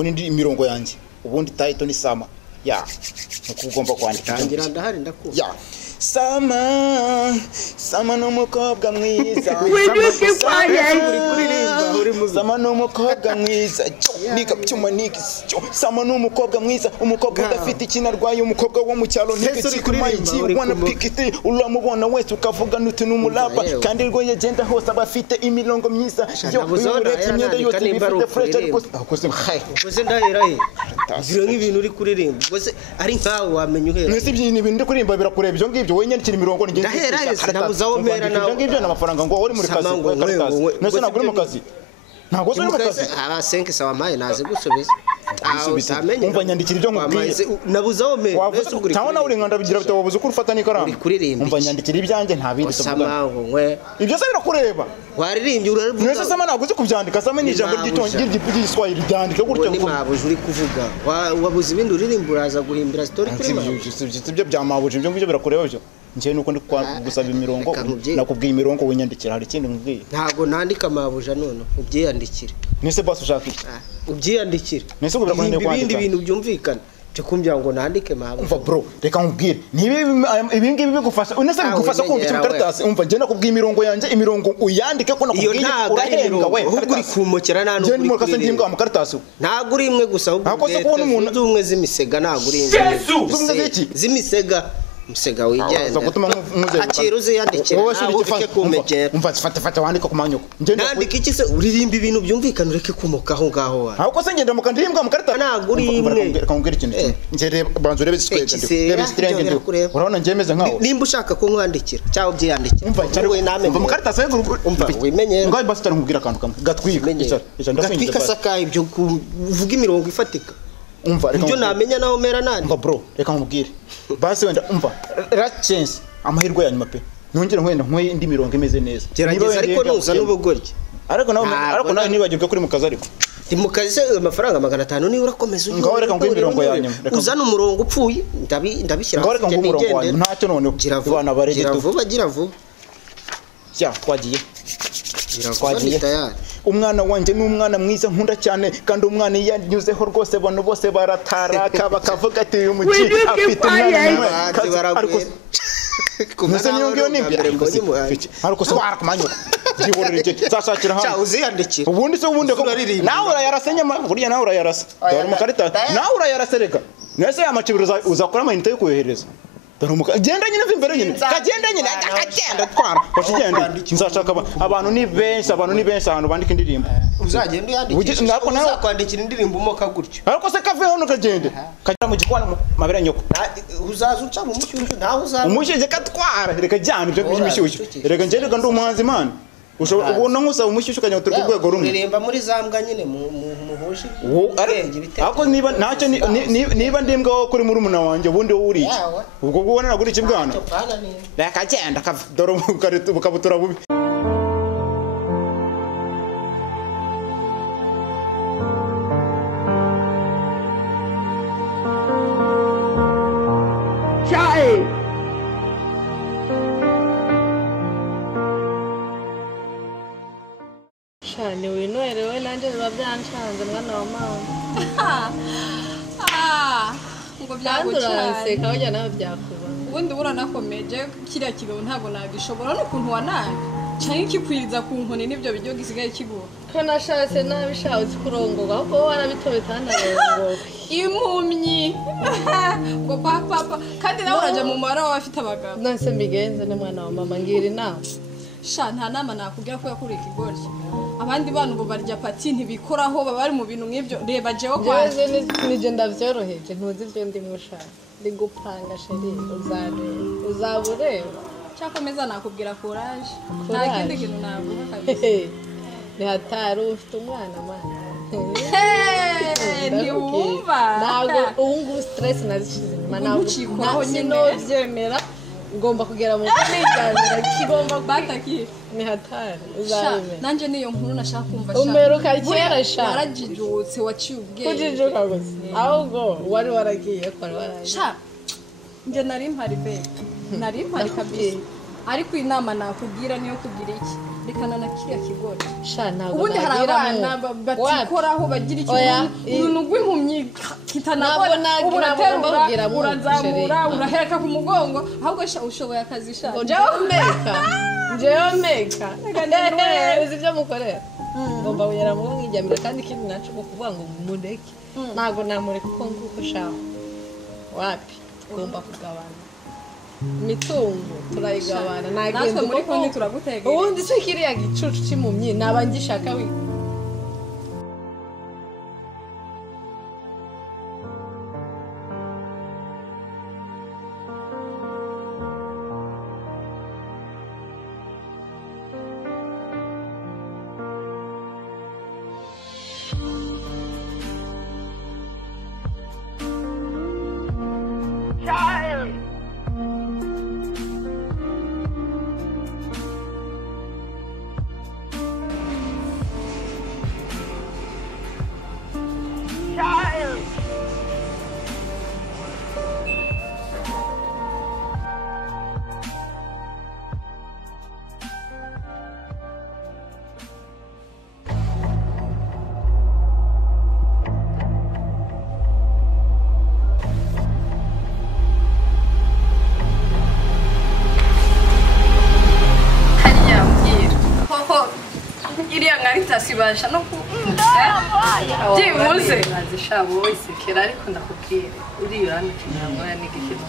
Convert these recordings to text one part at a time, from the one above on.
ubundi imirongo yanjye ubundi title ni Sama ya nuko ugomba kwandika tangira ndahari ndakuba ya Sama n'umukobwa mwiza Sama n'umukobwa mwiza nika cyuma niki Sama n'umukobwa mwiza umukobwa udafite ikinarwaye umukobwa wo mu cyaro ntigiki kumayiki wana pikiti uramubona wese ukavuga nuti n'umurapa kandi rwo yagenda hose abafite imirongo myiza yo uretse imyenda yose bifite fresh ariko akoze ubose ndahera he ziro nk'ibintu uri kuririmba ubose ari nkawe wamenye uhera mwese ibintu ndi kuririmba birakureba ibyo ngibyo wowe nyandikira imirongo ni ndahera he nabuzaho mpera nawe ngibyo n'amafaranga ngo uri muri kazi nese naguri mu kazi ntago uri mu kazi aba 5 sawa maye naze gusubiza umva nyandikira ibyo nkubwiye nabuzaho mpera tawo nawe nganda bigira bitababuze ko ufata n'ikaramu umva nyandikira ibyanjye nta bindi tuvuga ibyo se birakureba waririmbye uravuga nese Sama naguze kubyandika Sama ni ijambo ry'igiswahili ryandika gutyo ni mabuje uri kuvuga wabuze ibindi uririmba uraza guhimbira story kuri ibyo byamabuje ibyo ngibyo birakureba byo nje nuko ndi gusaba imirongo nakubwiye imirongo wenyandikira hari ikindi nkubwiye ntago nandika mabuja none ubyiyandikire nese boss ushaka iki ubyiyandikire nese ubira ko ndende kwandika ibindi bintu byumvikana cyo kumbya ngo nandike mabuja umva bro reka nkubwire nibi ibingibi bigufasha unese bigufasha kumva icyo karatasi umva nje nakubwiye imirongo yanjye imirongo uyandike ko nakubwiye urahembwa we ahubwo uri kumokera nta no uri mu kase ndimbwa mu karatasi ntago uri imwe gusa ahubwo umwe z'imisega ntago uri z'imisega musega wigenda akiruze yandikira ufike kumegera umva fata wandika kumanyuko nandika iki se uririmba ibintu byumvikana ureke kumokaho ngaho wa ahubwo se ngenda mukandimbwa mu karita ntago uri imwe kangubwira ikintu ngere banzo rebe sikwege rebe strenge ndi urabona ngemeze nkaho nimba ushaka ko nkwandikira cyaho byandikira umva cyari namenye mu karita se umva wimenye ngaho basi cyari nkubwira akantu kamwe gatwika gatwika sakaye byo uvuga imirongo ifatika umva reka namenya naho mera nani umva bro reka nkubwire basi wenda umva last chance amahirwe ya nyuma pe nongera nkwenda nkwe indi mirongo imeze neza gerageza ariko nuza n'ubugoryi ariko nawe nibagirwe kuri mu kazi ariko ndi mu kazi se amafaranga 500 ni urakomeza ngaho reka ngwe imirongo ya nyuma uzana umurongo upfuye ndabishyira ngaho reka ngwe umurongo wa nyuma ntacyo noneho bana barege gira vuba cya twagiye umwana wanje n'umwana mwiza nkunda cyane kandi umwana yanyuzeho rwose abantu bose barataraka bakavuga ati uyu mugi afite umwana ariko kumeze niyo ngiyo nimbi ariko se barakumanyuka giborere zashakira hano cyaho uziyandikira ubundi se ubundi ko nawe urayarasenya burya nawe urayarasa dore mu karita nawe urayarasereka nese amacibiro uzakora amayinite yo kuyohereza genda nyine imbere nyine kagenda nyine akagenda twara kugenda nzashaka abantu ni benshi ahantu bandika indirimbo uzagenda uyandikira nako nawe kwandikira indirimbo umoka gutyo ariko se kave hano kagende kagera mu gikwana mabera nyoko uzaza uca mu mushyushyu nawe uzaza umushyushye katwara reka jyana ibyo by'imishyushyu reka ngende ndi umuhanzi man ubona nkusaba umushyushyu kanya turi ku rwego rumwe uremba muri zambwa nyine muhuje ariko niba ndimbwa wo kuri muri umuna wanjye ubundi wo uri ubwo ubona nagura iki bwana reka genda dore bukabutura bubi Shani winoerewe nanje biba byanshanze mwana wa mama. Ngo byagucanye seka wajya nawe byakuba. Ubundi buranakomeje kiriya kigabo ntabwo nagishobora n'ukuntu wanaye. Cyane kikwiriza ku nkoni nibyo bijyo gisigaye kibura. Ko nashatse nabishawutse kurongoga kuko warabitobe tandarongo. Impumyi. Ngo papa kandi nawe uraje mu mara wafite abagabo. Nase mbigenze ne mwana wa mama ngira inama. Sha nta nama nakubwira ko yakuri ikigori. Abandi bantu ngo barya pati ntibikoraho baba bari mu bintu nk'ibyo reba jewe kwaje nije ndavyoroheje ntuzi byo ndi mushaka ndi gupanga sheri uzabureba cyakomeza nakubwira courage nta kindi kintu navuga kabisa ni hatari ufite umwana mana ntiwumva ntabwo ubu stress nazishize nyuma ntabwo sinovyemera ngomba kugera mu kwiganira kigomba bataki ni hatari uzabime nanje niyo nkuru nashaka kumva sha umeruka kera sha warajijutse waciye ubwenge kujijuka gusa ahubwo wari waragiye kwa waraje sha nje nari mpari be nari mpari kabisa ariko inama nakubwira niyo kugira iki rekana na kiriya kigori ubundi hari abana batikoraho bagira iki uruntu rw'impumyi kitanabona uraterura urazamura uraheka ku mugongo ahubwo ushoboye akazi shaka njyewe meka uzi ibyo mukorera ngomba kugera mu nkijyamira kandi ikindi naco kuvuga ngo mureke ntabwo namureka uko nguko ushaka wapi tugomba kugabana imitungo turayigabana natwe muri konti turagutegera ubundi se kiriya gicucu cy'impumyi naba ngishaka sibasha no byibuze azishabo isekera ariko ndakubwira uri yurana kinamura n'igikino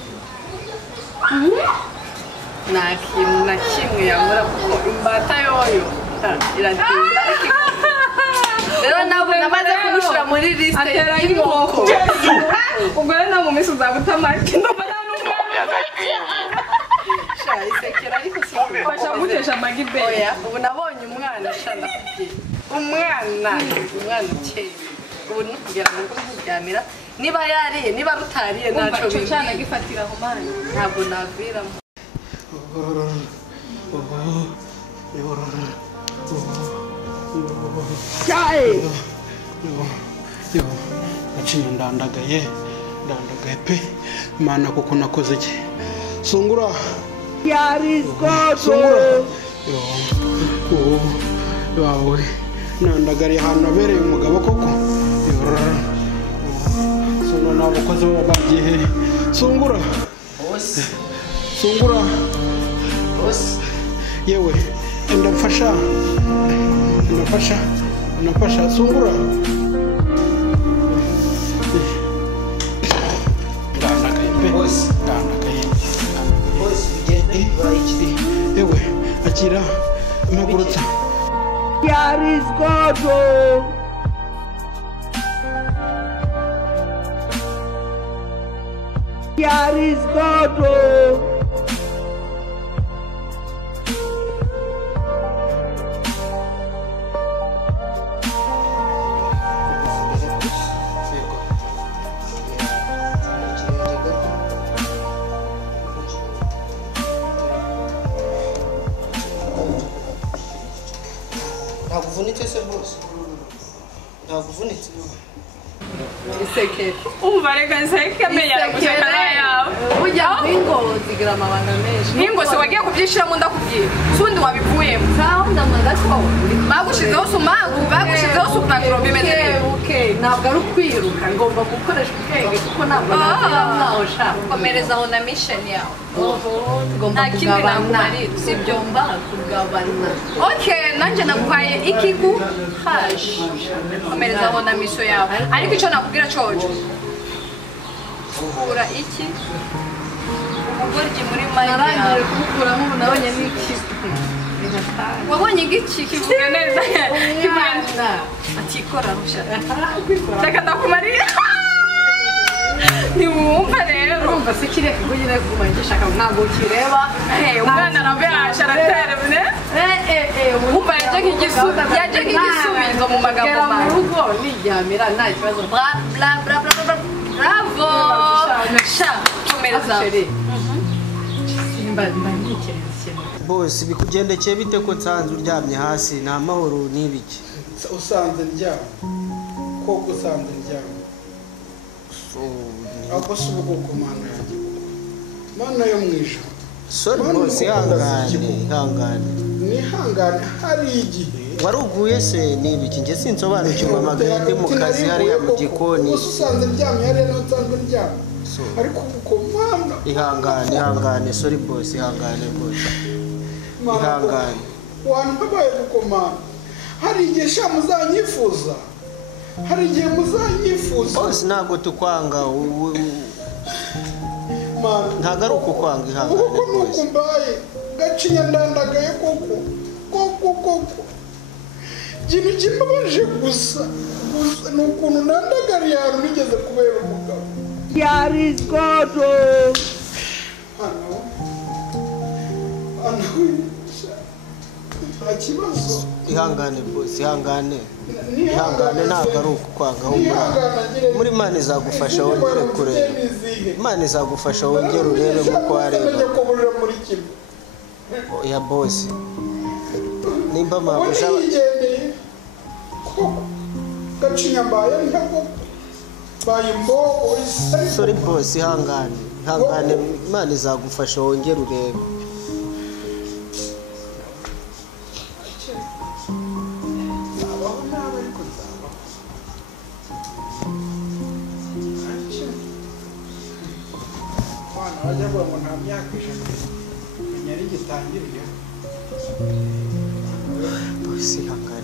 na kimwe yamura kuko imbata yoyo iratinda rero nabo namaze kumushira muri liste y'inkoko ubwo rero mu minsi uzabutamaki ndabana isekera ariko sibasha gutesha magibe oya ubu nabonye umwana shana umwana ukeye ubu ni kugira ngo kuryamira niba yariye niba rutariye naco bicana gifatira ku mwana ntabwo naviramo yo naciye ndandagaye pe mana kuko nakoze iki sungura yarizgoto wawe nandagari hano abereye umugabo koko sono n'abakozi bagiye sungura yewe ndafasha sungura yewe akira amagurutsa yarizgoto Naguvunitse se bose naguvunitse isekera umva reka nseke meya gushakana yawe ujya bingo zigira amabanga menshi ningo se wagiye kubyishiramo ndakubwira sundi wabivuyemo sawa ndamanda ko bagushizeho sumangu bagushizeho supagro bimeze okay ntabwo ari kwiruka ngomba gukoresha ubwenge kuko ntabwo naho sha komereza aho na mission yawe ngomba kugabana sibyo mba kugabana okay nanje naguhaye ikigu hash komereza aho na mission yawe ariko icyo nakubwira cojo ukura iki umugoryi muri mayindi narangiye kukuramo nabonye n'iki wabonye igiki kivuga neza kivuga atikora rushaka reka ndakumarira ntiwumva rero urumva se kiriya kigo nyine kumanjye shaka ntabwo kireba umwana nawe asharaterevune wumva yaje nk'igisubizo mu magambo mabi mu rugo niryamira nta kibazo bla bla bla bla bravo sha komereza simba ndangikireze bose bikugendekeye bite ko nsanze uryamye hasi nta mahoro n'ibiki usanze ndyamye koko usanze ndyamye ako si ubwoko mana yanjye mana yo mu ijuru sorry boss ihangane nihangane hari igihe waruguye se nibiki nge sinsobanukiwe amagende mu kazi hariya mu gikoni usanze ryamye hariya n'utanzwe ryamye ariko ukomanda ihangane sorry boss ihangane wantabaye gukomanda hari igihe sha muzanyifuza boss ntabwo tukwanga ntabwo ari ukukwanga ihangane kuko nuko mbaye gacinya ndandagaye koko ikintu kibabaje gusa ni ukuntu nandagariye ahantu nigeze kubera umugabo yarizgodo hano nta kibazo ihangane boss ihangane ntabwo ari ukukwanga muri Imana izagufasha wongere kureba Imana izagufasha wongere urebe muko wareba ya boss nimba mabuja gacinya mbaye ntabwo bayimbo sorry boss ihangane Imana izagufasha wongere urebe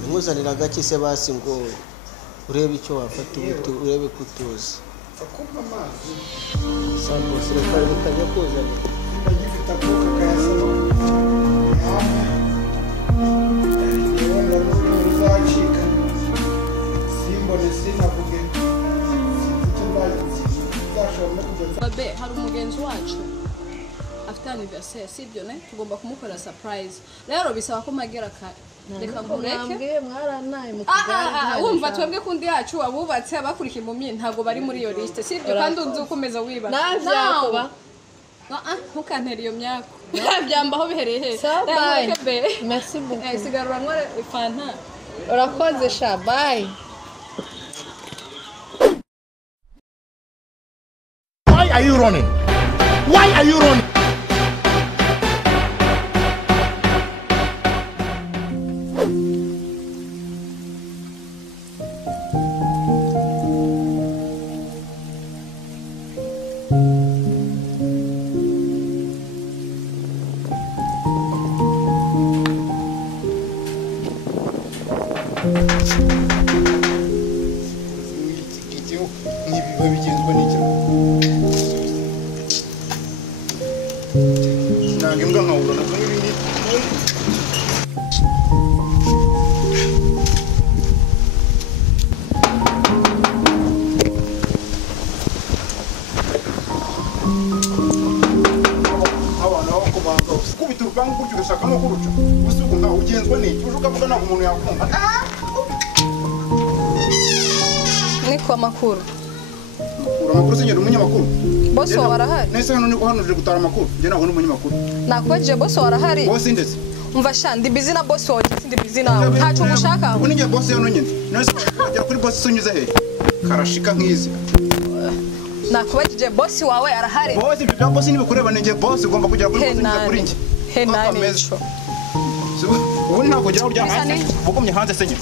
nkuzanira gake se basi ngo urebe icyo wafata urebe kutuza sambose reka bikajya kuzanira ndagifite akuka kayasaba wenda ruzacika simbone sinavuge babe hari umugenzi wacu afite anniversaire sibyo ne tugomba kumukora surprise rero bisaba ko magera kare reka nkureke mwaranaye mu kugari wumva twebwe kundi yacu abubatse abakurikiye mu mye ntago bari muri iyo liste sibyo kandi unzi ukomeza wiba navyakoba ntukantere iyo myako byambaho bihereye he merci beaucoup sigarura nkore ifanta urakoze sha bye Why are you running? Niko amakuru. Amakuru senyera umunyamakuru. Boss warahari. Nese hano niko hano gutara amakuru. Je naho n'umunyamakuru. Nakweje boss warahari. Boss ndetse. Umva sha ndi busy na boss wawe ndi busy nawe. Ntacu gushaka. Ubu ninge boss yano nyine. Nese ajya kuri boss sunyuze he. Karashika nkizi. Nakubajije boss wawe arahari. Boss ibyo bya boss nibikureba ninge boss ugomba kujya kuri boss njya kuri nje. He nani. Ubu ntabwo ujya urya hanze. Ugumye hanze senyera.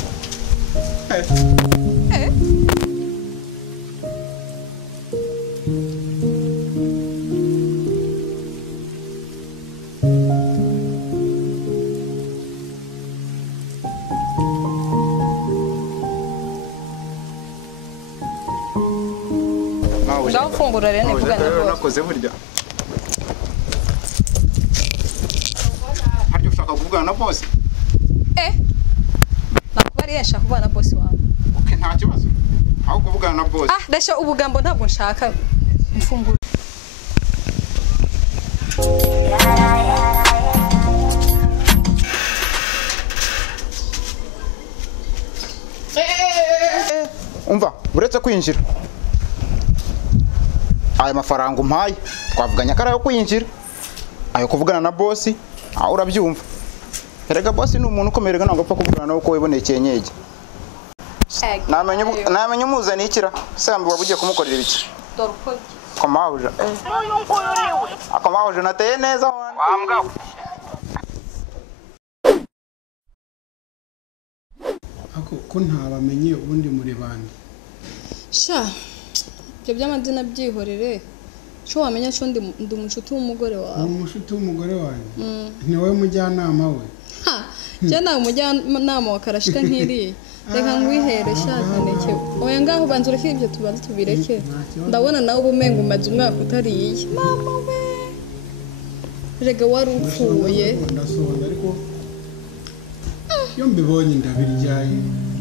Ngaho fungura rero nivugana nawe. Nakoze burya. Haryo ushaka kuvugana na boss? Nakubariye nshaka kuvugana na boss wawe. Okay, nta kibazo. Aho kuvugana na boss. Dasha ubugambo ntabwo nshaka. Mfungura. Umva, uretse kwinjira. Aya mafaranga umpaye twavuganya akara yo kwinjira. Ayo kuvugana na boss, aho urabyumva. Erega boss ni umuntu ukomerega ntabwo apfa kuvugana nawe uko wibonekeye nyege. Namenye umuzana ikira. Sambi wabugiye kumukorera ibiki? Dorko. Komauja. Komauja nateye neza wambwa. Ako ko ntabamenye ubundi muri bande. Sha. Ibyo by'amadina byihorere. Cyo wamenya cyo ndi umushuti w'umugore wawe. Umushuti w'umugore wanjye. Ni wowe mujyanama we. Ha. Je nawe umujyanama wa karashika nkiri. Reka ngwihere shaneke. Oya ngaho banzura ko ibyo tubanze tubireke. Ndabona nawe ubumenga umaze umwaka utariye. Mama we. Rega wari upfuye. Ndasonda ariko yo mbibonye ndabiryaye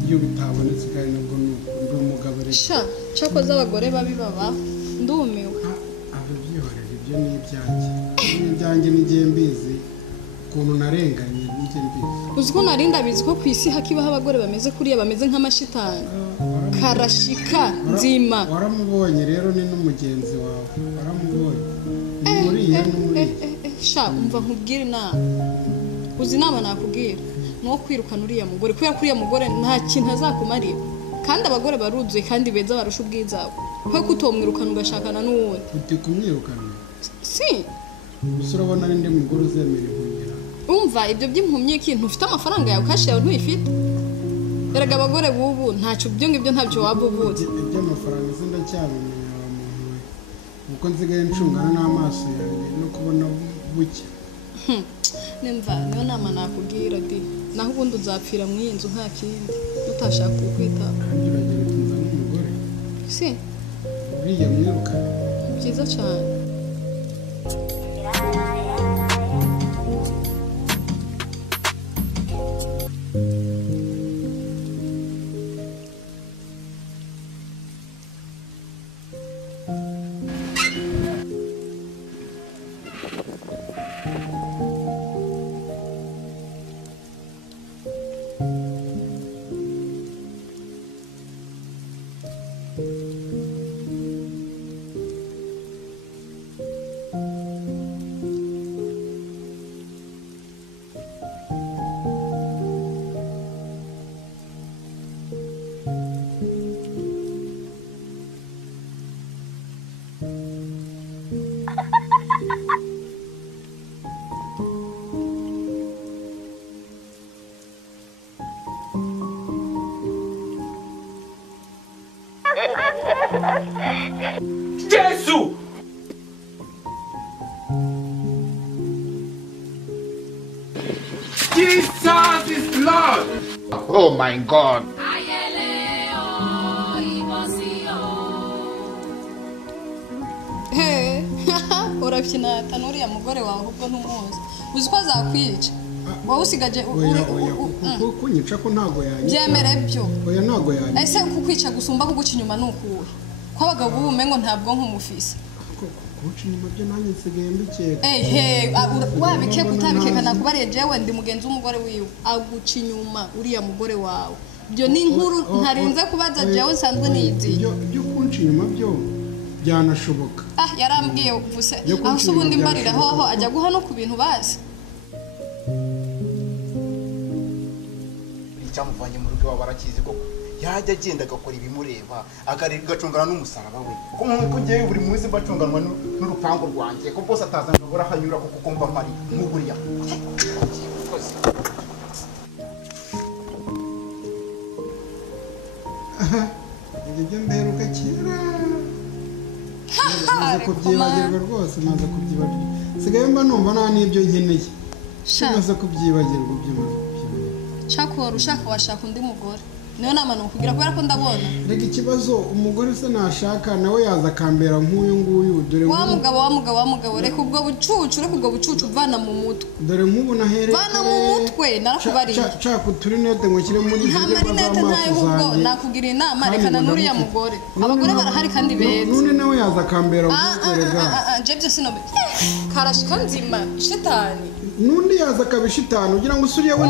iyo bitabonetse kandi nabwo ndi umugabo reka. Sha, cyakoze abagore babi baba ndumiwe. Abo byihorera ibyo ni ibyanjye. Ibyanjye ni gihe mbizi. Ukuntu narenganye n'icyo mbizi. Uziko narinda bizi ko kwisi hakibaho abagore bameze kuriya bameze nk'amashitani. Karashika nzima. Waramubonye rero ni n'umugenzi wawe. Waramubonye. Muriye n'umuri. Sha umva nkubwira inama. Uzi inama nakubwira. No kwirukana uriya mugore kubera kuriya mugore nta kintu azakumarira. Kandi abagore baruzuye kandi beza barusha ubwiza bwe. Ko kutomwirukana ugashakana n'uwundi. Uti kumwirukana. Si. Urabona n'indi mugore uzemera impumira. Umva ibyo by'impumyi ikintu ufite amafaranga yawe kashi yawe ntuyifite. Erega abagore bubu ntacyo byo ngibyo ntabyo wabubuze. Iby'amafaranga sindacyabimenya wa muntu we. Uko nzigaye ncungana n'amaso yanjye no kubona buke. Nemva niyo nama nakubwira di. Naho ubundi uzapfira mu inzu nta kindi. Utashaka kukwita. Kandi uragera tunza n'umugore. Si. Uriya mwirukana. Byiza cyane. Jesus! Jesus is Lord! Oh my God! Hey, urafina tanuriya mugore wawe ahubwo ntumuzi. Uzi ko azakwica. Wowe usigaje kunyica ko ntago yanyica. Byemere byo. Oya ntago yanyica. Ese kukwica gusumba kuguca inyuma nukuwe. Ko abagabo bumengo ntabwo nkumufise. Kuguca inyuma byo nanjye nsigaye mbikeka. Wabike kutabikeka nakubariye jewe ndi mugenzi w'umugore wiwe. Aguca inyuma uriya mugore wawe. Byo ni inkuru ntarinze kubaza jewe nsanzwe nizi. Byo kunca inyuma byo byanashoboka. Yarambwiye uvuse. Aho subundi mbarira hoho ajya guha no ku bintu bazi. Cyamuvanye mu rugo barakizi ko yajya agenda agakora ibimureba agacungana n'umusaraba we ko ngiye buri munsi bacunganwa n'urupango rwanjye ko bose atazanga ngo arahanyura kuko kumva mari nk'uburiya ibyo mberuka kera maze kubyibagirwa rwose maze kubyibagirwa sigaye mba numva nta n'ibyo nkeneye maze kubyibagirwa ibyo maze kubyibagirwa cyakora ushaka washaka undi mugore niyo nama nukugira kubera ko ndabona rega ikibazo umugore se nashaka nawe yaza akambera nk'uyu nguyu dore wa mugabo reka ubwo bucucu vana mu mutwe dore nk'ubu nahereye vana mu mutwe narakubariye caka uturinete ngo nshyire muri nta marinete ntayo ahubwo nakugira inama rekana n'uriya mugore abagore barahari kandi beza none nawe yaza akambera nk'ukorega je byo sinobe karashika nzima shetani nundi yaza akabishitana ugira ngo usuriye we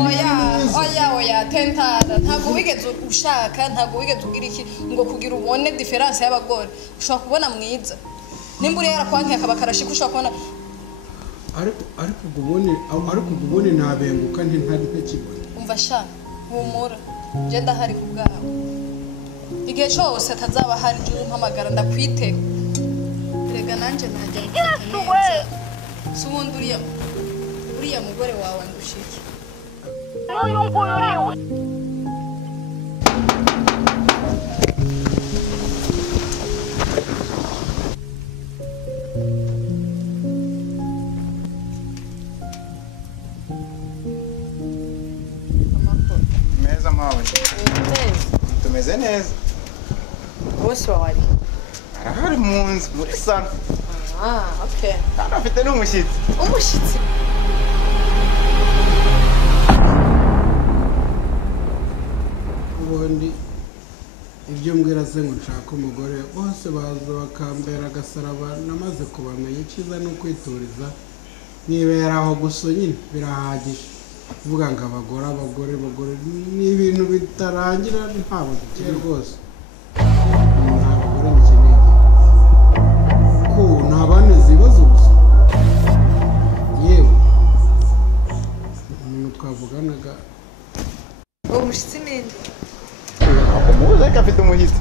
oya tentara ntabwo wigeze ushaka ntabwo wigeze ugira iki ngo kugira ubone difference y'abagore ushobora kubona mwiza nimba uri yarakwankiye akaba karashika ushobora kubona ariko ubone nabenguka ntari ntakibona umva sha humura je ndahari ku bwawe igihe cyose atazaba hari je umpamagara ndakwiteho rega nanje najya neza subundi uriya mugore wawe ndushike meza mawe tumeze neza bose wari arahari mu nzu muri salo okay kandi afite n'umushyitsi ubundi ibyo mbwira se ngo nshaka umugore bose baza bakambera agasaraba namaze kubamenya icyiza no kwituriza nibera aho gusa nyine birahagije kuvuga ngo abagore ni ibintu bitarangira ntabwo dukiri rwose nta bagore bikeneye ko nta baneze ibibazo gusa yewe umuntu twavuganaga uwo mushyitsi ninde umuze ko afite umuhitsi